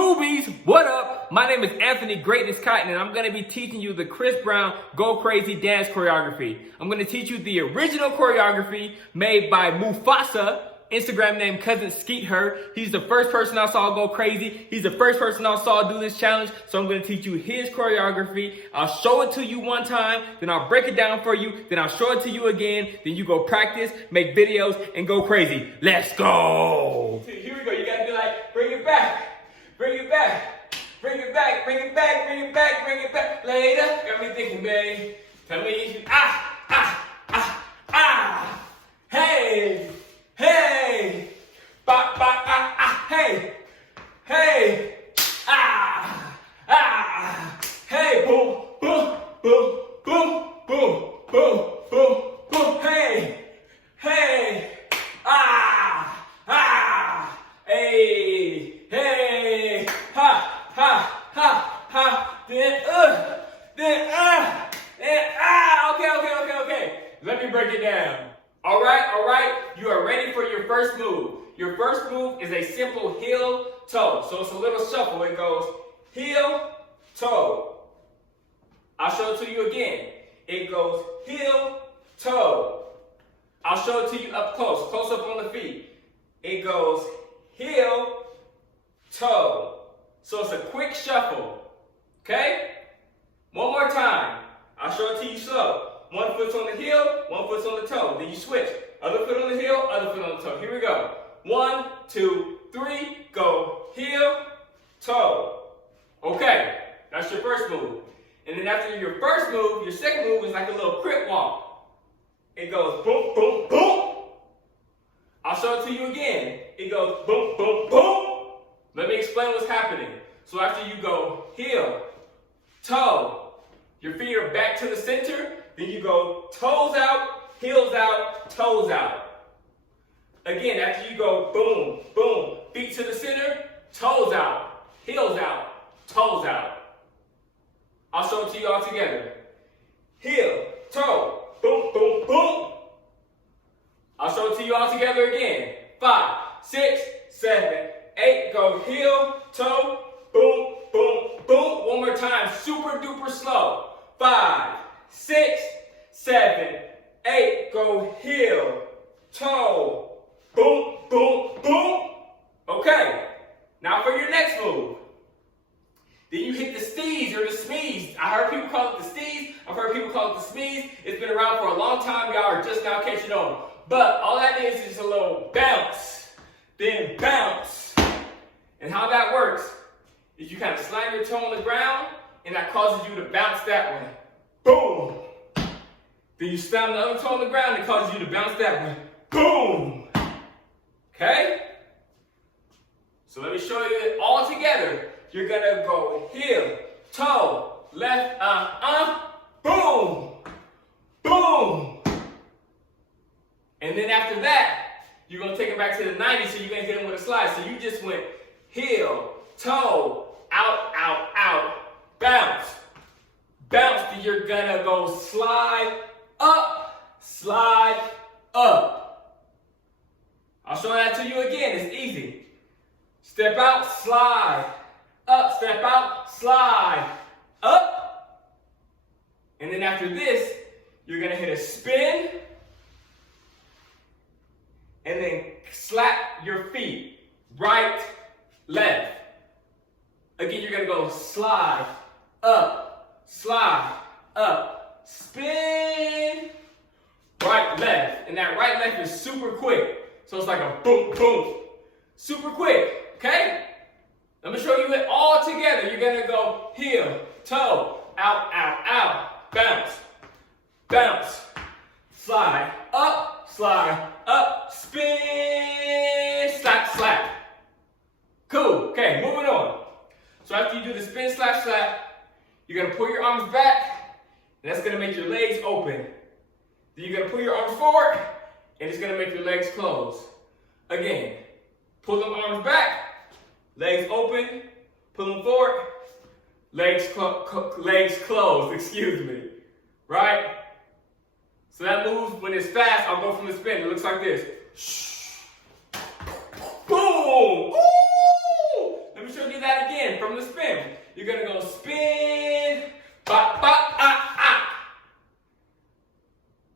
YouTubies, what up? My name is Anthony Greatness Cotton, and I'm going to be teaching you the Chris Brown Go Crazy dance choreography. I'm going to teach you the original choreography made by Mufasa, Instagram name Cousin Skeet Her. He's the first person I saw go crazy. He's the first person I saw do this challenge. So I'm going to teach you his choreography. I'll show it to you one time, then I'll break it down for you, then I'll show it to you again, then you go practice, make videos, and go crazy. Let's go! Here we go. You got to be like, bring it back. Bring it back, bring it back, bring it back, bring it back, bring it back. Later, got me thinking, babe. Tell me, hey, hey, ba, ba, hey, hey, hey, boom, boom, boom, boom, boom, boom, boom, boom, hey, hey, hey, hey, okay. Let me break it down. All right. You are ready for your first move. Your first move is a simple heel, toe. So it's a little shuffle. It goes heel, toe. I'll show it to you again. It goes heel, toe. I'll show it to you up close up on the feet. It goes heel, toe. So it's a quick shuffle, okay? One more time. I'll show it to you slow. One foot's on the heel, one foot's on the toe. Then you switch. Other foot on the heel, other foot on the toe. Here we go. 1, 2, 3, go heel, toe. Okay, that's your first move. And then after your first move, your second move is like a little crip walk. It goes boom, boom, boom. I'll show it to you again. It goes boom, boom, boom. Let me explain what's happening. So after you go heel, toe, your feet are back to the center, then you go toes out, heels out, toes out. Again, after you go boom, boom, feet to the center, toes out, heels out, toes out. I'll show it to you all together. Heel, toe, boom, boom, boom. I'll show it to you all together again. 5, 6, 7, 8, go heel, toe, boom, boom, boom. One more time, super duper slow. 5, 6, 7, 8, go heel, toe, boom, boom, boom. Okay, now for your next move. Then you hit the steez or the smeez. I heard people call it the steez. I've heard people call it the smeez. It's been around for a long time. Y'all are just now catching on. But all that is just a little bounce, then bounce. And how that works is you kind of slam your toe on the ground, and that causes you to bounce that way. Boom. Then you slam the other toe on the ground, and it causes you to bounce that way. Boom. Okay? So let me show you it all together. You're gonna go heel, toe, left, boom, boom. And then after that, you're gonna take it back to the 90s, so you're gonna hit them with a slide. So you just went heel, toe, out, bounce. Bounce, then you're gonna go slide up, slide up. I'll show that to you again, it's easy. Step out, slide, up, step out, slide, up. And then after this, you're gonna hit a spin, and then slap your feet, right, left. Again, you're gonna go slide, up, spin, right, left. And that right, left is super quick. So it's like a boom, boom, super quick, okay? Let me show you it all together. You're gonna go heel, toe, out, bounce, bounce, slide, up, spin, slap. Cool, okay, moving on. So after you do the spin, slap, you're gonna pull your arms back, and that's gonna make your legs open. Then you're gonna pull your arms forward, and it's gonna make your legs close. Again, pull them arms back, legs open, pull them forward, legs closed, excuse me, right? So that moves, when it's fast, I'll go from the spin. It looks like this. Boom! Ooh! Let me show you that that again from the spin. You're going to go spin, ba, ba, ah, ah.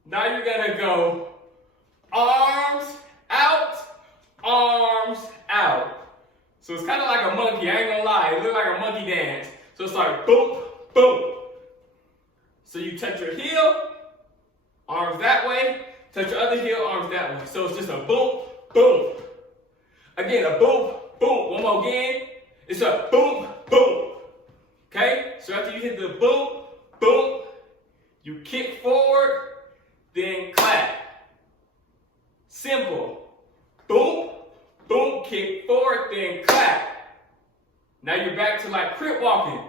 Now you're going to go arms out, arms out. So it's kind of like a monkey, I ain't gonna lie. It looks like a monkey dance. So it's like boom, boom. So you touch your heel, arms that way, touch your other heel, arms that way. So it's just a boom, boom. Again, a boom, boom. One more again. It's a boom, boom. Okay? So after you hit the boom, boom, you kick forward, then clap. Simple. Boom, boom, kick forward, then clap. Now you're back to like crip walking,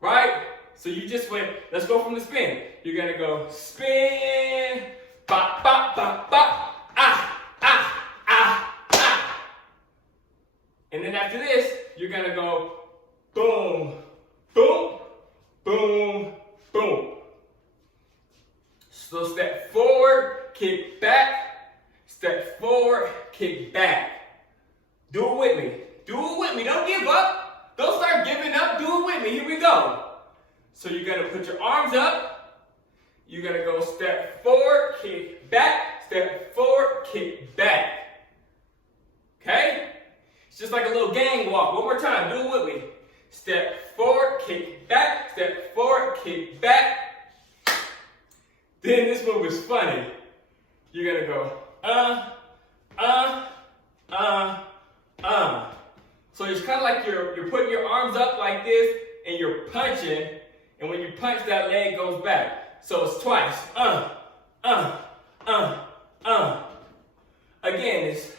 right? So you just went, let's go from the spin. You're gonna go spin, ba, ba, ba, ba, ah, ah, ah, ah. And then after this, you're gonna go boom, boom, boom, boom. So step forward, kick back, step forward, kick back. Do it with me. Do it with me. Don't give up. Don't start giving up. Do it with me. Here we go. So you're going to put your arms up. You're going to go step forward, kick back, step forward, kick back. Okay? It's just like a little gang walk. One more time. Do it with me. Step forward, kick back, step forward, kick back. Then this move is funny. You're going to go, So it's kind of like you're putting your arms up like this and you're punching, and when you punch, that leg goes back. So it's twice. Again, it's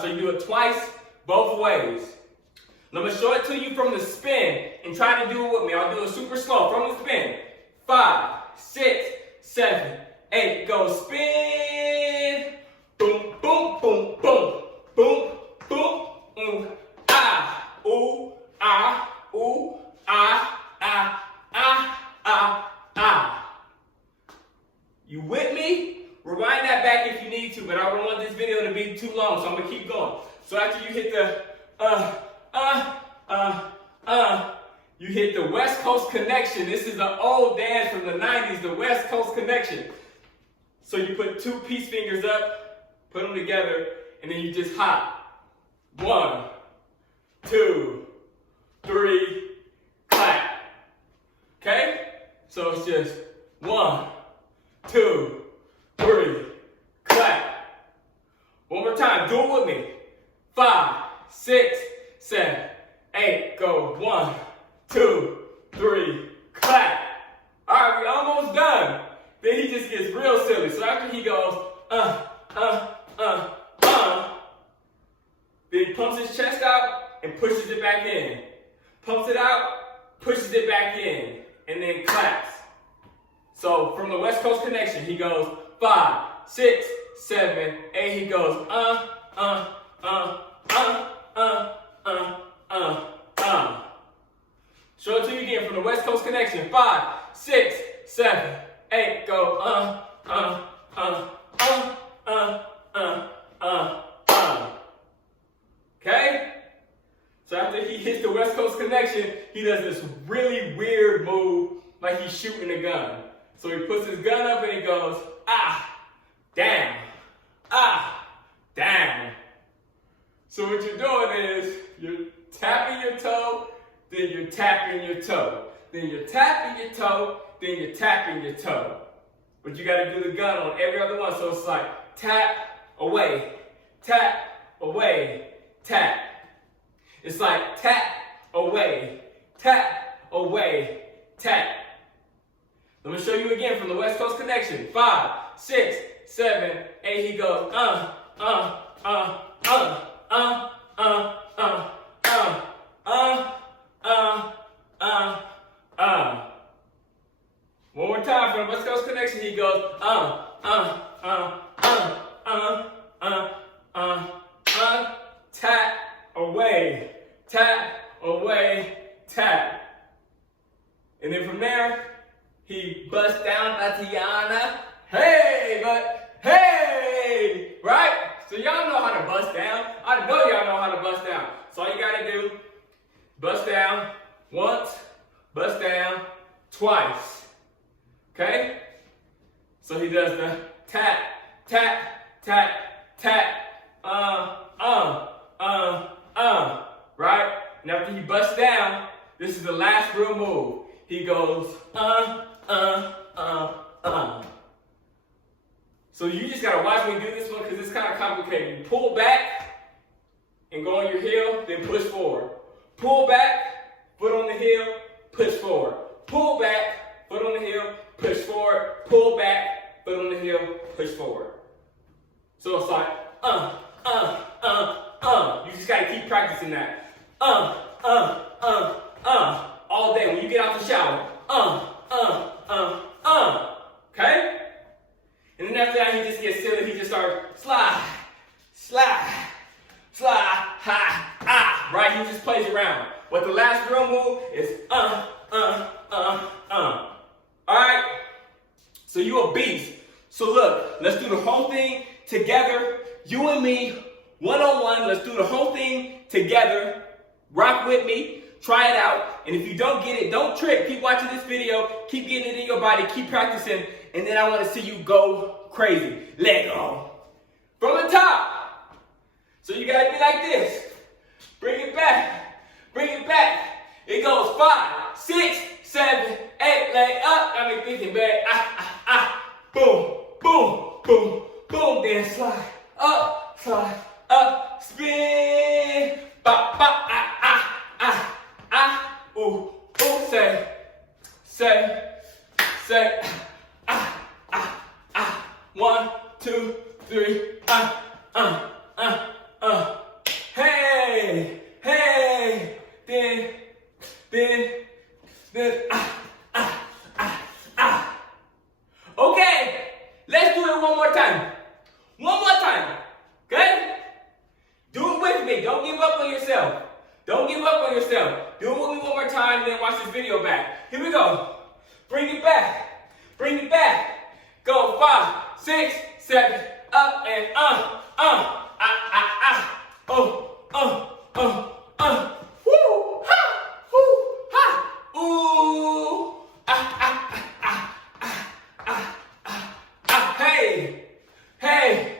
So you do it twice, both ways. Let me show it to you from the spin and try to do it with me. I'll do it super slow from the spin. 5, 6, 7, 8. Go spin. Boom, boom, boom, boom. Boom, boom, ah, ooh, ah, ooh, ah, ah, ah, ah, ah. You with me? Rewind that back if you need to, but I don't want this video to be too long, so I'm gonna keep going. So after you hit the you hit the West Coast Connection. This is the old dance from the 90s, the West Coast Connection. So you put 2 peace fingers up, put them together, and then you just hop. 1, 2, 3, clap. Okay? So it's just 1, 2, 3, clap. One more time, do it with me. 5, 6, 7, 8, go. 1, 2, 3, clap. All right, we're almost done. Then he just gets real silly. So after he goes, then he pumps his chest out and pushes it back in. Pumps it out, pushes it back in, and then claps. So from the West Coast Connection, he goes 5, 6, 7, 8. He goes Show it to you again from the West Coast Connection. 5, 6, 7, 8. Go Okay? So after he hits the West Coast Connection, he does this really weird move like he's shooting a gun. So he puts his gun up and he goes, down, down. So what you're doing is you're tapping your toe, then you're tapping your toe. Then you're tapping your toe, then you're tapping your toe. But you gotta do the gun on every other one. So it's like tap, away, tap, away, tap. It's like tap, away, tap, away, tap. Let me show you again from the West Coast Connection. 5, 6, 7, 8. He goes, One more time from the West Coast Connection. He goes, tap, away, tap. And then from there, he busts down Tatiana. Hey, but hey, right? So So y'all know how to bust down. I know y'all know how to bust down. So all you gotta do, bust down once, bust down twice. Okay? So he does the tap, tap, tap, tap, right? And after he busts down, this is the last real move. He goes, So you just gotta watch me do this one because it's kind of complicated. You pull back and go on your heel, then push forward. Pull back, foot on the heel, push forward. Pull back, foot on the heel, push forward. Pull back, foot on the heel, push forward. So it's like, You just gotta keep practicing that. All day when you get out the shower. Okay? And then after that, he just gets silly. He just starts slide, slide, slide, ha, right? He just plays around. But the last real move is Alright? So you a beast. So look, let's do the whole thing together. You and me, one-on-one. Let's do the whole thing together. Rock with me. Try it out. And if you don't get it, don't trip. Keep watching this video. Keep getting it in your body. Keep practicing. And then I want to see you go crazy. Let go. From the top. So you got to be like this. Bring it back. Bring it back. It goes 5, 6, 7, 8. Leg up. Got me thinking back. Boom, boom, boom, boom. Then slide up, spin. Ba, ba, ooh, say, 1, 2, 3, hey, then, Okay, let's do it one more time. Okay? Do it with me. Don't give up on yourself. Don't give up on yourself. Do it with me one more time and then watch this video back. Here we go. Bring it back. Bring it back. Go 5, 6, 7, up and Woo, ha, woo, ha, ooh, hey,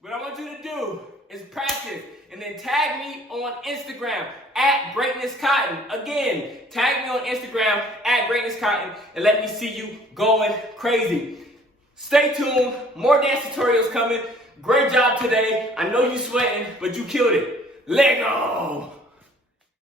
What I want you to do is practice and then tag me on Instagram at Greatness Cotton. Again, tag me on Instagram at Greatness Cotton and let me see you going crazy. Stay tuned. More dance tutorials coming. Great job today. I know you're sweating, but you killed it. Let go.